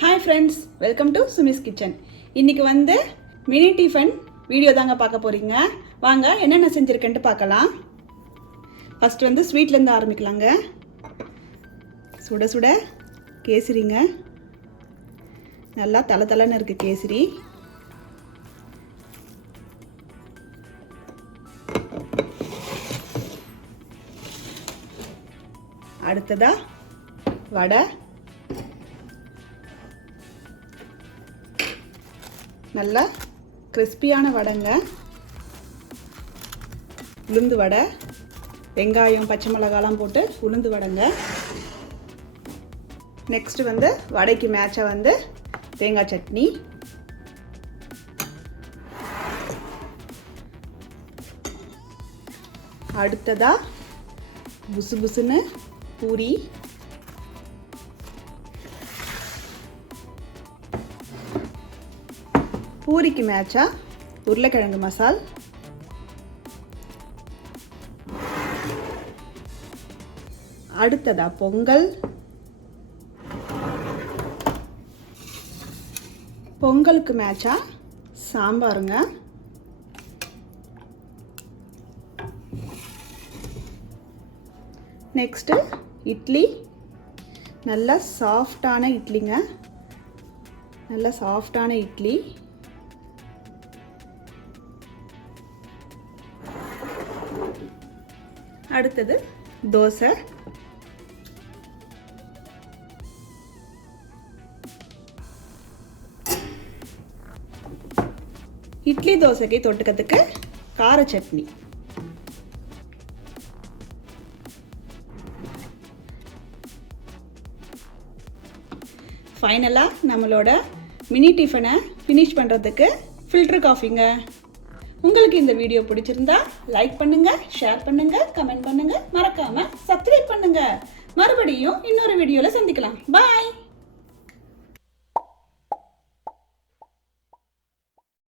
Hi friends, welcome to Sumi's Kitchen. இன்னைக்கு வந்து mini tiffin video தாங்க பார்க்க போறீங்க. வாங்க என்னென்ன செஞ்சிருக்கேன்னு பார்க்கலாம். ஃபர்ஸ்ட் வந்து ஸ்வீட்ல இருந்து ஆரம்பிக்கலாங்க. சுட சுட கேசரிங்க. நல்லா தலதலன்னு இருக்கு கேசரி. அடுத்ததா வடை. நல்லா கிறிஸ்பியான வடைங்க. உளுந்து வடை, வெங்காயம் பச்சை மிளகாலாம் போட்டு உளுந்து வடைங்க. நெக்ஸ்ட் வந்து வடைக்கு மேட்சா வந்து தேங்காய் சட்னி. அடுத்ததா புசு புசுன்னு பூரி. பூரிக்கு மேட்சா உருளைக்கிழங்கு மசால். அடுத்ததா பொங்கல். பொங்கலுக்கு மேட்சா சாம்பாருங்க. நெக்ஸ்ட் இட்லி. நல்லா சாஃப்டான இட்லிங்க. நல்லா சாஃப்டான இட்லி. அடுத்தது தோசை. இட்லி தோசைக்கு தொட்டுக்கிறதுக்கு கார சட்னி. ஃபைனலாக நம்மளோட மினி டிஃபனை ஃபினிஷ் பண்ணுறதுக்கு ஃபில்டர் காஃபிங்க. உங்களுக்கு இந்த வீடியோ பிடிச்சிருந்தா லைக் பண்ணுங்க, ஷேர் பண்ணுங்க, கமெண்ட் பண்ணுங்க, மறக்காம சப்ஸ்கிரைப் பண்ணுங்க. மறுபடியும் இன்னொரு வீடியோல சந்திக்கலாம். பாய்.